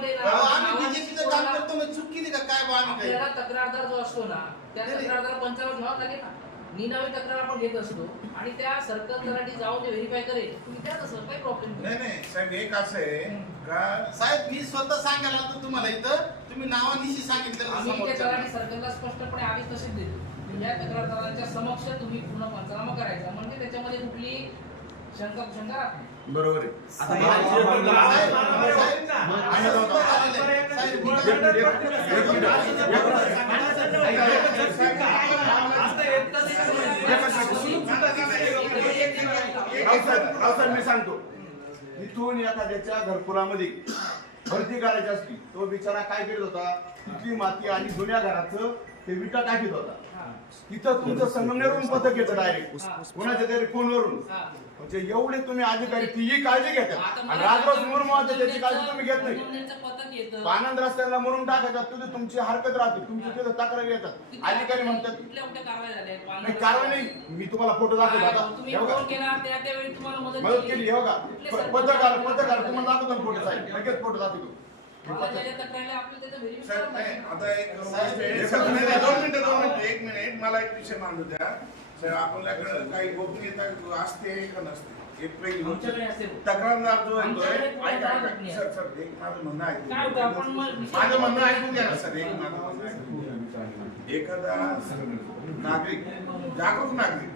त्याच्यामध्ये ना- आम्ही बीजेपीचं काम करतो मग चूक केली का? काय बा आम्ही आपल्याला काय तक्रारदार जो असतो ना त्या नाही, नाही. तक्रारदार पंचावर घ्यावा लागेल ना. निनावी तक्रार आपण घेत असतो आणि त्या सर्कल तलाठी जाऊन जे व्हेरीफाय करेल. तुम्ही त्यात असं काही प्रॉब्लेम नाही. नाही साहेब एक असं आहे का? साहेब मी स्वतः सांगायला आलो तुम्हाला इथं. तुम्ही नावानिशी सांगितलं ना आम्ही ते समोरच्याला. तलाठी सर्कलला स्पष्टपणे आधीच तसेच देतो. या तक्रारदारांच्या समक्ष तुम्ही पूर्ण पंचनामा करायचा. म्हणजे त्याच्यामध्ये कुठली शंका शंका राहत नाही. बरोबर आहे. आता साहेब, साहेब, मी सांगतो. इथून एखाद्याच्या घरकुलामध्ये भरती करायची असली तो बिचारा काय करत होता तिथली माती आणि जुन्या घराचं ते विटा टाकीत होता. हा. तिथं तुमचं संगमनेरवरून पथक येतं डायरेक्ट कोणाच्या तरी फोनवरून. म्हणजे एवढे तुम्ही अधिकारी ती काळजी घेतात. आणि राजरोज मुरुम होते त्याची काळजी तुम्ही घेत नाही. आनंद रस्त्याला मरून टाकायचा तुझी तुमची हरकत राहते. तुमची तिथं तक्रार येतात. अधिकारी म्हणतात? नाही कारवाई नाही. मी तुम्हाला फोटो दाखवतो आता. तुम्ही हे बघा. फोन केला त्या त्यावेळी तुम्हाला मदत केली. हे बघा. पत्रकार पत्रकार तुम्हाला दाखवतो ना फोटो साहेब. लगेच फोटो दाखवतो. हे नाही. आता एक गोष्ट आहे. साहेब, साहेब, नाही, नाही, दोन मिनिटं दोन मिनिटं एक मिनिट मला एक विषय मांडू द्या आपल्याकडे काही गोपनीयता असते का नसते एक पहिली गोष्ट आमच्याकडे असते बघ. तक्रारदार जो येतोय आमच्याकडे ऐका कोणाला ऐका नाही. सर सर एक माझं म्हणणं ऐकून काय होतं घ्या. आपण मग विषय- माझं म्हणणं ऐकून घ्या ना सर एक माझं म्हणणं ऐकून घ्या. एखादा नागरिक जागरूक नागरिक.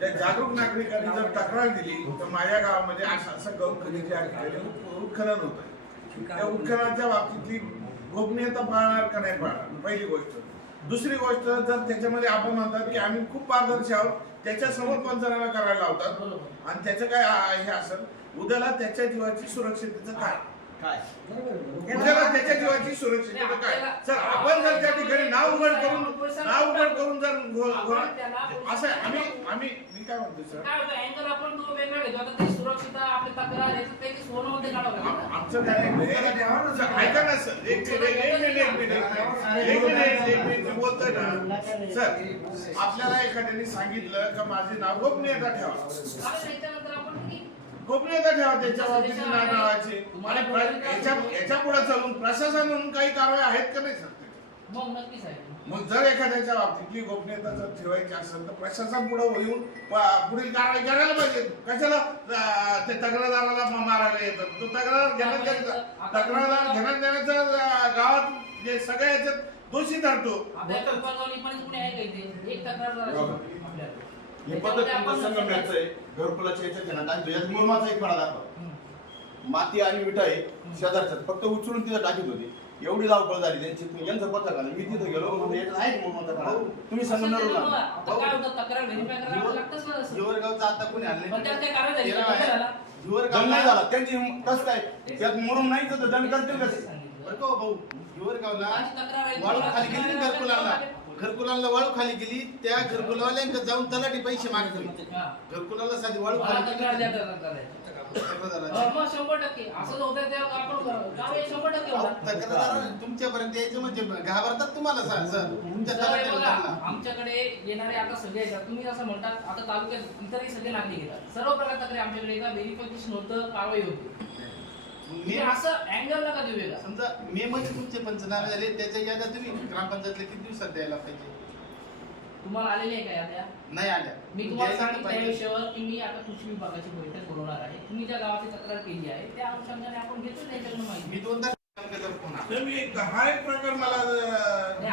त्या जागरूक नागरिकांनी जर तक्रार दिली तर माझ्या गावामध्ये असं असं गहू खनिज या ठिकाणी उत- उत्खनन होत आहे त्या उत्खननाच्या बाबतीतली गोपनीयता पाळणार का नाही पाळणार? पहिली गोष्ट. दुसरी गोष्ट जर त्याच्यामध्ये आपण म्हणतात की आम्ही खूप पारदर्शी आहोत त्याच्यासमोर पंचनामा करायला लावतात. आणि त्याचं काय हे असेल उद्याला त्याच्या जीवाची सुरक्षिततेचं काय? उद्याला त्याच्या जीवाची सुरक्षितता काय? सर आपण जर त्या ठिकाणी नाव उघड करून नाव उघड करून जर असं आम्ही आम्ही मी काय म्हणतो सर? काय होतं अँगल आपण तो वेगळा घेतो आता ते सुरक्षितता आपली तक्रार याचं ते सोनमध्ये काढावं सर, ऐका ना सर. एक मिनिट एक मिनिट एक मिनिट. एक मिनिट एक मिनिट बोलतोय ना. सर आपल्याला एखाद्याने सांगितलं का माझे नाव गोपनीयता ठेवा. गोपनीयता ठेवा त्याच्या बाबतीत नाव नावाची आणि याच्या याच्यापुढे चालून प्रशासन म्हणून काही कारवाई आहेत का नाही सर? मग नक्कीच आहे. मग जर एखाद्याच्या बाबतीतली गोपनीयता जर ठेवायची असेल तर प्रशासन पुढे येऊन प- पुढील कारवाई करायला पाहिजे. कशाला अं, ते तक्रारदाराला म- मारायला येतात? तो तक्रार घेण्यात देण्याचा तक्रारदार घेण्यात देण्याचा अं, गावात जे सगळ्या याच्यात दोषी ठरतो आपल्या पण कुणी आहे का इथे? एक तक्रारदार बरोबर. असेल आपल्याकडे. हे पद्धत संगमनेरचं आहे घरकुलाच्या याच्यात आहे ना आणि यात मुरमाचा एक फळा दाखवा. माती आणि विटा आहे शेजारच्यात. फक्त उचलून तिथं टाकीत होती. एवढी धावपळ झाली त्यांची तुम्ही यांचं पत्र मी तिथं गेलो म्हणजे याच्यात आहे तुम्ही आला. आता काय होतं तक्रार व्हेरीफाय करायला लागतच ना असं. हिवरगावचं आता कोणी आणलं पण त्यात काय कारवाई झाली? तेरा काय आहे. झाला? दंड हिवरगावला- नाही झाला त्यांची कसं काय त्यात मुरुम नाही तर दंड करतील कसे. बरं का हो भाऊ हिवरगावला माझी तक्रार आहे. वाळू खाली गेली ना घरकुलाला घरकुलाला वाळू खाली गेली त्या घरकुलावाल्यांक जाऊन तलाठी पैसे मागतोय घरकुलाला साधी वाळू खाली तक्रार द्या गेली तक्रार द्या. तक्रारदाराची. मग शंभर टक्के. असं होतं ते आपण करू. कारवाई शंभर टक्के अहो, होणार. तक्रारदार तुमच्यापर्यंत यायचं म्हणजे घाबरतात तुम्हाला सर. सर तुमच्या तर हे बघा, तलाठ्याला आमच्याकडे येणारे आता सगळे येतात तुम्ही जसं म्हणतात आता तालुक्यात इतरही सगळे नागरिक येतात. सर्व प्रकार तक्रारी आमच्याकडे येतात व्हेरिफिकेशन होतं कारवाई होती. मी असं अँगल नका देऊ वेगळा समजा मे मध्ये तुमचे पंचनामे झाले त्याच्या याद्या तुम्ही ग्रामपंचायतला किती दिवसात द्यायला पाहिजे? तुम्हाला आलेले आहे का याद्या? नाही आल्या. मी तुम्हाला द्यायला सांगितलं या पाहिजे. विषयावर की मी आता कृषी विभागाची बैठक बोलवणार आहे. तुम्ही ज्या गावाची तक्रार केली आहे त्या अनुषंगाने आपण घेतो त्याच्याकडून माहिती. मी दोनदा ग्रामपंचायतला फोन आला. तर मी एक- हा एक प्रकार मला अं,